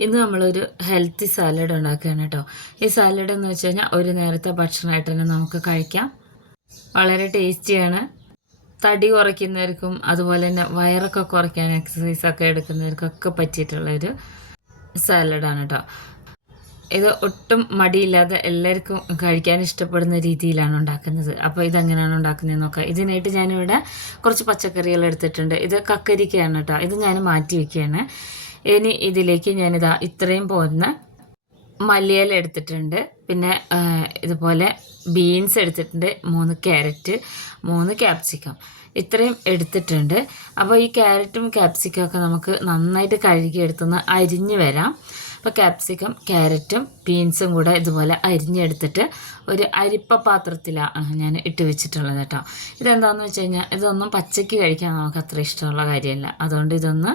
ഇന്ന് നമ്മളൊരു healthy salad ഉണ്ടാക്കുകയാണ് കേട്ടോ. ഈ സാലഡ് എന്ന് വെച്ച് കഴിഞ്ഞാൽ ഒരു നേരത്തെ ഭക്ഷണമായിട്ട് തന്നെ നമുക്ക് കഴിക്കാം. വളരെ ടേസ്റ്റിയാണ് തടി കുറയ്ക്കുന്നവർക്കും അതുപോലെ തന്നെ വയറൊക്കെ കുറയ്ക്കാൻ എക്സസൈസ് ഒക്കെ എടുക്കുന്നവർക്കൊക്കെ പറ്റിയിട്ടുള്ളൊരു സാലഡാണ് കേട്ടോ. ഇത് ഒട്ടും മടിയില്ലാതെ എല്ലാവർക്കും കഴിക്കാൻ ഇഷ്ടപ്പെടുന്ന രീതിയിലാണ് ഉണ്ടാക്കുന്നത്. അപ്പോൾ ഇതെങ്ങനെയാണ് ഉണ്ടാക്കുന്നത് നോക്കാം. ഇതിനായിട്ട് ഞാനിവിടെ കുറച്ച് പച്ചക്കറികൾ എടുത്തിട്ടുണ്ട്. ഇത് കക്കരിക്കയാണ് കേട്ടോ. ഇത് ഞാൻ മാറ്റി വയ്ക്കുകയാണ് ഇനി ഇതിലേക്ക് ഞാനിതാ ഇത്രയും പോകുന്ന മല്ലിയില എടുത്തിട്ടുണ്ട്. പിന്നെ ഇതുപോലെ ബീൻസ് എടുത്തിട്ടുണ്ട്. മൂന്ന് ക്യാരറ്റ് മൂന്ന് ക്യാപ്സിക്കം ഇത്രയും എടുത്തിട്ടുണ്ട്. അപ്പോൾ ഈ ക്യാരറ്റും ക്യാപ്സിക്കം ഒക്കെ നമുക്ക് നന്നായിട്ട് കഴുകി എടുത്തുനിന്ന് അരിഞ്ഞ് വരാം. അപ്പോൾ ക്യാപ്സിക്കം ക്യാരറ്റും ബീൻസും കൂടെ ഇതുപോലെ അരിഞ്ഞെടുത്തിട്ട് ഒരു അരിപ്പ പാത്രത്തിലാണ് ഞാൻ ഇട്ട് വെച്ചിട്ടുള്ളത് കേട്ടോ. ഇതെന്താണെന്ന് വെച്ച് കഴിഞ്ഞാൽ ഇതൊന്നും പച്ചയ്ക്ക് കഴിക്കാൻ നമുക്ക് അത്ര ഇഷ്ടമുള്ള കാര്യമല്ല. അതുകൊണ്ട് ഇതൊന്ന്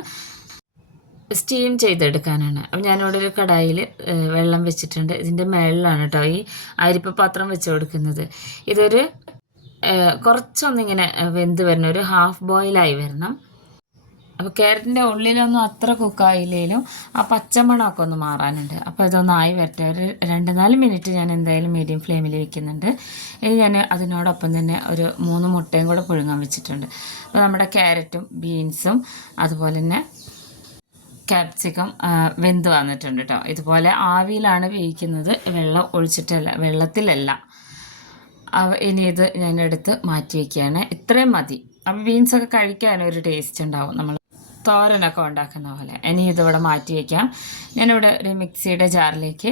സ്റ്റീം ചെയ്തെടുക്കാനാണ്. അപ്പം ഞാനിവിടെ ഒരു കടായിൽ വെള്ളം വെച്ചിട്ടുണ്ട്. ഇതിന്റെ മേളിലാണ് കേട്ടോ ഈ അരിപ്പ പാത്രം വെച്ച് കൊടുക്കുന്നത്. ഇതൊരു കുറച്ചൊന്നിങ്ങനെ വെന്ത് വരണം. ഒരു ഹാഫ് ബോയിലായി വരണം. അപ്പോൾ ക്യാരറ്റിന്റെ ഉള്ളിലൊന്നും അത്ര കുക്കായില്ലെങ്കിലും ആ പച്ചമണമൊക്കെ ഒന്ന് മാറാനുണ്ട്. അപ്പോൾ ഇതൊന്ന് ആയി വരട്ടെ. ഒരു രണ്ട് നാല് മിനിറ്റ് ഞാൻ എന്തായാലും മീഡിയം ഫ്ലെയിമിൽ വെക്കുന്നുണ്ട്. ഇനി ഞാൻ അതിനോടൊപ്പം തന്നെ ഒരു മൂന്ന് മുട്ടയും കൂടെ പുഴുങ്ങാൻ വെച്ചിട്ടുണ്ട്. അപ്പോൾ നമ്മുടെ ക്യാരറ്റും ബീൻസും അതുപോലെ തന്നെ ക്യാപ്സിക്കം വെന്ത് വന്നിട്ടുണ്ട് കേട്ടോ ഇതുപോലെ ആവിയിലാണ് വേവിക്കുന്നത്. വെള്ളം ഒഴിച്ചിട്ടല്ല വെള്ളത്തിലല്ല. ഇനി ഇത് ഞാൻ എടുത്ത് മാറ്റി വയ്ക്കുകയാണ് ഇത്രയും മതി. അപ്പോൾ ബീൻസൊക്കെ കഴിക്കാൻ ഒരു ടേസ്റ്റ് ഉണ്ടാവും. നമ്മൾ തോരനൊക്കെ ഉണ്ടാക്കുന്ന പോലെ. ഇനി ഇതിവിടെ മാറ്റി വയ്ക്കാം ഞാനിവിടെ ഒരു മിക്സിയുടെ ജാറിലേക്ക്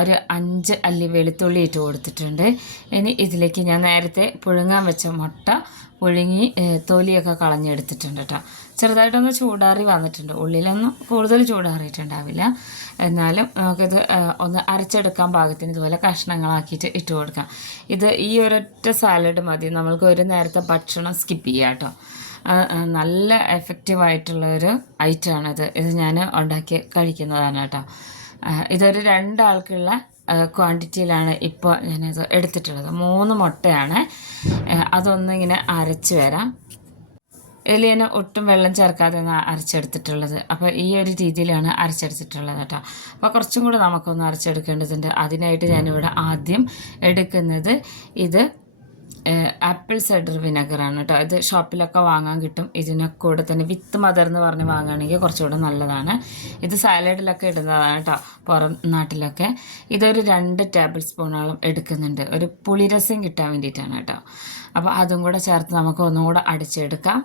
ഒരു അഞ്ച് അല്ലി വെളുത്തുള്ളി ഇട്ട് കൊടുത്തിട്ടുണ്ട്. ഇനി ഇതിലേക്ക് ഞാൻ നേരത്തെ പുഴുങ്ങാൻ വെച്ച മുട്ട പുഴുങ്ങി തൊലിയൊക്കെ കളഞ്ഞെടുത്തിട്ടുണ്ട് കേട്ടോ. ചെറുതായിട്ടൊന്ന് ചൂടാറി വന്നിട്ടുണ്ട്. ഉള്ളിലൊന്നും കൂടുതൽ ചൂടാറിയിട്ടുണ്ടാവില്ല. എന്നാലും നമുക്കിത് ഒന്ന് അരച്ചെടുക്കാൻ പാകത്തിന് ഇതുപോലെ കഷ്ണങ്ങളാക്കിയിട്ട് ഇട്ട് കൊടുക്കാം. ഇത് ഈ ഒരൊറ്റ സാലഡ് മതി. നമ്മൾക്ക് ഒരു നേരത്തെ ഭക്ഷണം സ്കിപ്പ് ചെയ്യാം കേട്ടോ. നല്ല എഫക്റ്റീവായിട്ടുള്ളൊരു ഐറ്റമാണിത്. ഇത് ഞാൻ ഉണ്ടാക്കി കഴിക്കുന്നതാണ് കേട്ടോ. ഇതൊരു രണ്ടാൾക്കുള്ള ക്വാണ്ടിറ്റിയിലാണ് ഇപ്പോൾ ഞാനിത് എടുത്തിട്ടുള്ളത്. മൂന്ന് മുട്ടയാണ്. അതൊന്നിങ്ങനെ അരച്ച് വരാം. ഇതിൽ ഞാൻ ഒട്ടും വെള്ളം ചേർക്കാതെ അരച്ചെടുത്തിട്ടുള്ളത്. അപ്പോൾ ഈ ഒരു രീതിയിലാണ് അരച്ചെടുത്തിട്ടുള്ളത് കേട്ടോ. അപ്പോൾ കുറച്ചും കൂടെ നമുക്കൊന്ന് അരച്ചെടുക്കേണ്ടതുണ്ട്. അതിനായിട്ട് ഞാനിവിടെ ആദ്യം എടുക്കുന്നത് ഇത് ആപ്പിൾ സൈഡർ വിനെഗറാണ് കേട്ടോ. ഇത് ഷോപ്പിലൊക്കെ വാങ്ങാൻ കിട്ടും. ഇതിനെ കൂടെ തന്നെ വിത്ത് മദർ എന്ന് പറഞ്ഞ് വാങ്ങുകയാണെങ്കിൽ കുറച്ചുകൂടെ നല്ലതാണ്. ഇത് സാലഡിലൊക്കെ ഇടുന്നതാണ് കേട്ടോ പുറം നാട്ടിലൊക്കെ. ഇതൊരു രണ്ട് ടേബിൾ സ്പൂണോളം എടുക്കുന്നുണ്ട്. ഒരു പുളിരസം കിട്ടാൻ വേണ്ടിയിട്ടാണ് കേട്ടോ. അപ്പോൾ അതും കൂടെ ചേർത്ത് നമുക്ക് ഒന്നുകൂടെ അടിച്ചെടുക്കാം.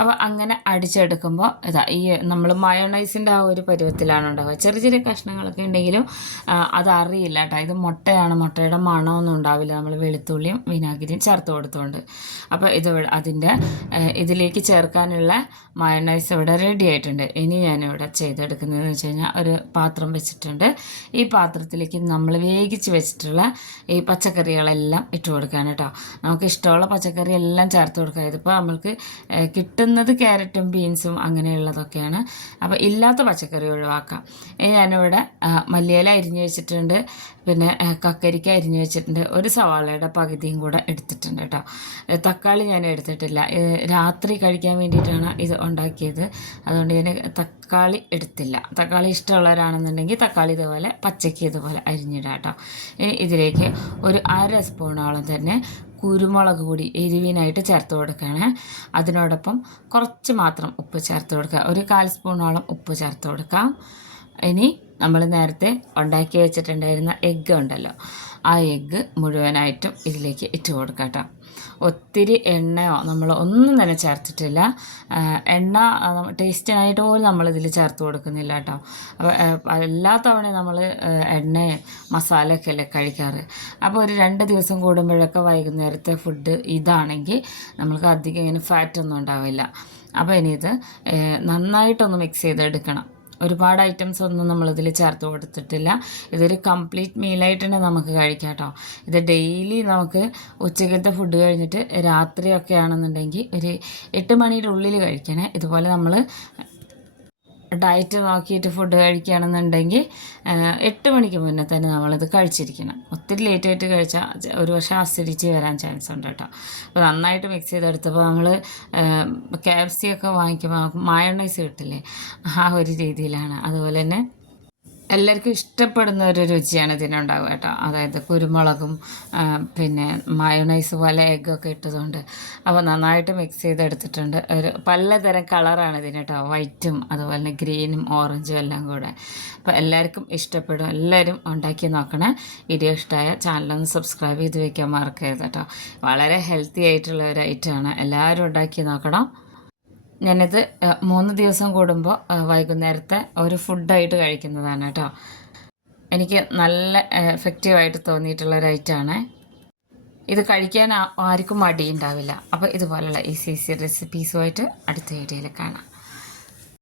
അപ്പോൾ അങ്ങനെ അടിച്ചെടുക്കുമ്പോൾ ഇതാ ഈ നമ്മൾ മയോണൈസിന്റെ ആ ഒരു പരുവത്തിലാണ് ഉണ്ടാവുക. ചെറിയ ചെറിയ കഷ്ണങ്ങളൊക്കെ ഉണ്ടെങ്കിലും അത് അറിയില്ല കേട്ടോ. ഇത് മുട്ടയാണ് മുട്ടയുടെ മണമൊന്നും ഉണ്ടാവില്ല. നമ്മൾ വെളുത്തുള്ളിയും വിനാഗിരിയും ചേർത്ത് കൊടുത്തുകൊണ്ട് അപ്പോൾ ഇത് അതിന്റെ ഇതിലേക്ക് ചേർക്കാനുള്ള മയോണൈസ് ഇവിടെ റെഡി ആയിട്ടുണ്ട്. ഇനി ഞാനിവിടെ ചെയ്തെടുക്കുന്നതെന്ന് വെച്ച് കഴിഞ്ഞാൽ ഒരു പാത്രം വെച്ചിട്ടുണ്ട്. ഈ പാത്രത്തിലേക്ക് നമ്മൾ വേവിച്ച് വെച്ചിട്ടുള്ള ഈ പച്ചക്കറികളെല്ലാം ഇട്ട് കൊടുക്കുകയാണ് കേട്ടോ. നമുക്ക് ഇഷ്ടമുള്ള പച്ചക്കറി എല്ലാം ചേർത്ത് കൊടുക്കുക. ഇതിപ്പോൾ നമ്മൾക്ക് ഏഹ്, കിട്ടുന്നത് ക്യാരറ്റും ബീൻസും അങ്ങനെയുള്ളതൊക്കെയാണ്. അപ്പോൾ ഇല്ലാത്ത പച്ചക്കറി ഒഴിവാക്കാം. ഞാനിവിടെ മല്ലിയില അരിഞ്ഞു വെച്ചിട്ടുണ്ട്. പിന്നെ കക്കരിക്ക അരിഞ്ഞ് വെച്ചിട്ടുണ്ട്. ഒരു സവാളയുടെ പകുതിയും കൂടെ എടുത്തിട്ടുണ്ട് കേട്ടോ. തക്കാളി ഞാൻ എടുത്തിട്ടില്ല. രാത്രി കഴിക്കാൻ വേണ്ടിയിട്ടാണ് ഇത് ഉണ്ടാക്കിയത്. അതുകൊണ്ട് ഞാൻ തക്കാളി എടുത്തില്ല. തക്കാളി ഇഷ്ടമുള്ളവരാണെന്നുണ്ടെങ്കിൽ തക്കാളി ഇതുപോലെ പച്ചയ്ക്ക് ഇതുപോലെ അരിഞ്ഞിടാം കേട്ടോ. ഇനി ഇതിലേക്ക് ഒരു അര സ്പൂണോളം തന്നെ കുരുമുളക് പൊടി എരിവിനായിട്ട് ചേർത്ത് കൊടുക്കുകയാണ്. അതിനോടൊപ്പം കുറച്ച് മാത്രം ഉപ്പ് ചേർത്ത് കൊടുക്കുക. ഒരു കാൽ സ്പൂണോളം ഉപ്പ് ചേർത്ത് കൊടുക്കാം. ഇനി നമ്മൾ നേരത്തെ ഉണ്ടാക്കി വെച്ചിട്ടുണ്ടായിരുന്ന എഗ്ഗ് ഉണ്ടല്ലോ. ആ എഗ്ഗ് മുഴുവനായിട്ടും ഇതിലേക്ക് ഇട്ട് കൊടുക്കാം കേട്ടോ. ഒത്തിരി എണ്ണയോ നമ്മൾ ഒന്നും തന്നെ ചേർത്തിട്ടില്ല. എണ്ണ ടേസ്റ്റിനായിട്ട് പോലും നമ്മളിതിൽ ചേർത്ത് കൊടുക്കുന്നില്ല കേട്ടോ. അപ്പോൾ എല്ലാ തവണയും നമ്മൾ എണ്ണയും മസാലയൊക്കെ അല്ലേ കഴിക്കാറ്. അപ്പോൾ ഒരു രണ്ട് ദിവസം കൂടുമ്പോഴൊക്കെ വൈകുന്നേരത്തെ ഫുഡ് ഇതാണെങ്കിൽ നമ്മൾക്ക് അധികം ഇങ്ങനെ ഫാറ്റ് ഒന്നും ഉണ്ടാവില്ല. അപ്പോൾ ഇനി ഇത് നന്നായിട്ടൊന്ന് മിക്സ് ചെയ്തെടുക്കണം. ഒരുപാട് ഐറ്റംസ് ഒന്നും നമ്മളിതിൽ ചേർത്ത് കൊടുത്തിട്ടില്ല. ഇതൊരു കംപ്ലീറ്റ് മീലായിട്ട് തന്നെ നമുക്ക് കഴിക്കാം കേട്ടോ ഇത് ഡെയിലി നമുക്ക് ഉച്ചക്കത്തെ ഫുഡ് കഴിഞ്ഞിട്ട് രാത്രിയൊക്കെ ആണെന്നുണ്ടെങ്കിൽ ഒരു എട്ട് മണിയുടെ ഉള്ളിൽ കഴിക്കണേ. ഇതുപോലെ നമ്മൾ ഡയറ്റ് നോക്കിയിട്ട് ഫുഡ് കഴിക്കുകയാണെന്നുണ്ടെങ്കിൽ എട്ട് മണിക്ക് മുന്നേ തന്നെ നമ്മളിത് കഴിച്ചിരിക്കണം. ഒത്തിരി ലേറ്റ് ആയിട്ട് കഴിച്ചാൽ ഒരു പക്ഷേ അസിഡിറ്റി വരാൻ ചാൻസ് ഉണ്ട് കേട്ടോ. അപ്പോൾ നന്നായിട്ട് മിക്സ് ചെയ്തെടുത്തപ്പോൾ നമ്മൾ കെ എഫ് സി ഒക്കെ വാങ്ങിക്കുമ്പോൾ മയോണൈസ് കിട്ടില്ലേ? ആ ഒരു രീതിയിലാണ്. അതുപോലെ തന്നെ എല്ലാവർക്കും ഇഷ്ടപ്പെടുന്ന ഒരു രുചിയാണ് ഇതിനുണ്ടാവുക കേട്ടോ. അതായത് കുരുമുളകും പിന്നെ മയോണൈസ് പോലെ എഗ്ഗൊക്കെ ഇട്ടതുകൊണ്ട് അപ്പോൾ നന്നായിട്ട് മിക്സ് ചെയ്തെടുത്തിട്ടുണ്ട്. ഒരു പലതരം കളറാണ് ഇതിന് കേട്ടോ. വൈറ്റും അതുപോലെ തന്നെ ഗ്രീനും ഓറഞ്ചും എല്ലാം കൂടെ. അപ്പോൾ എല്ലാവർക്കും ഇഷ്ടപ്പെടും. എല്ലാവരും ഉണ്ടാക്കി നോക്കണേ. വീഡിയോ ഇഷ്ടമായ ചാനലൊന്ന് സബ്സ്ക്രൈബ് ചെയ്ത് വയ്ക്കാൻ മറക്കരുത് കേട്ടോ. വളരെ ഹെൽത്തി ആയിട്ടുള്ള ഒരു ഐറ്റമാണ് എല്ലാവരും ഉണ്ടാക്കി നോക്കണം. ഞാനിത് മൂന്ന് ദിവസം കൂടുമ്പോൾ വൈകുന്നേരത്തെ ഒരു ഫുഡായിട്ട് കഴിക്കുന്നതാണ് കേട്ടോ. എനിക്ക് നല്ല എഫക്റ്റീവായിട്ട് തോന്നിയിട്ടുള്ള ഒരു ഐറ്റമാണ്. ഇത് കഴിക്കാൻ ആർക്കും മടിയുണ്ടാവില്ല. അപ്പോൾ ഇതുപോലുള്ള ഈസി ഈസി റെസിപ്പീസുമായിട്ട് അടുത്ത വീഡിയോയിൽ കാണാം.